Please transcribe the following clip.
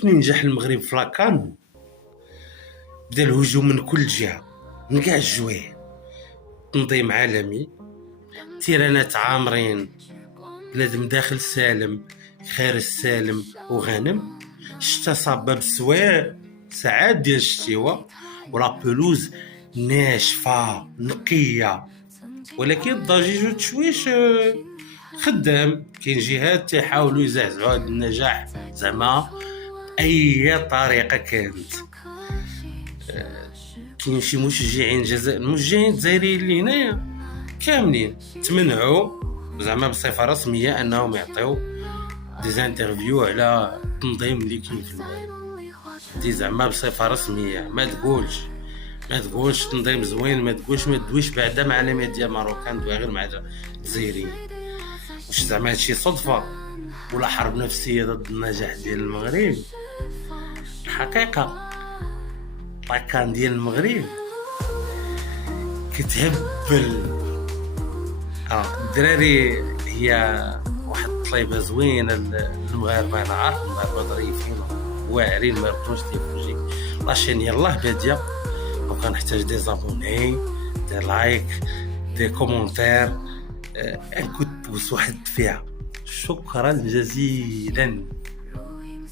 عرفت منين نجح المغرب في لاكان؟ بدا الهجوم من كل جهه، من كاع الجوايه. تنظيم عالمي، تيرانات عامرين، بنادم داخل سالم خارج سالم وغانم. الشتا صابه بسواع ساعات ديال الشتيوه، ولا بلوز ناشفه نقيه، ولكن الضجيج والتشويش خدام. كاين جهات تيحاولوا يزعزعوا هذا النجاح زعما اي طريقه كانت. كاين شي مشجعين الجزائريين اللي هنايا كاملين تمنعوا زعما بصفه رسميه انهم يعطيو ديزانترفيو على التنظيم اللي كاين في المغرب. دي زعما بصفه رسميه، ما تقولش تنظيم زوين، ما تدويش بعدا مع لي ميديا ماروكان، دوي غير مع الجزائريين. واش زعما هادشي صدفه ولا حرب نفسيه ضد النجاح ديال المغرب؟ الحقيقه لاكان ديال المغرب كتهبل. الدراري هي واحد الطليبه زوينه المغاربه، انا عارف المغاربه ظريفين واعرين ما يبقوش تيفوجي. لاشين يلاه باديه، وكنحتاج دي زابوني، دي لايك، دي كومونتير، كنت بوس واحد فيها. شكرا جزيلا.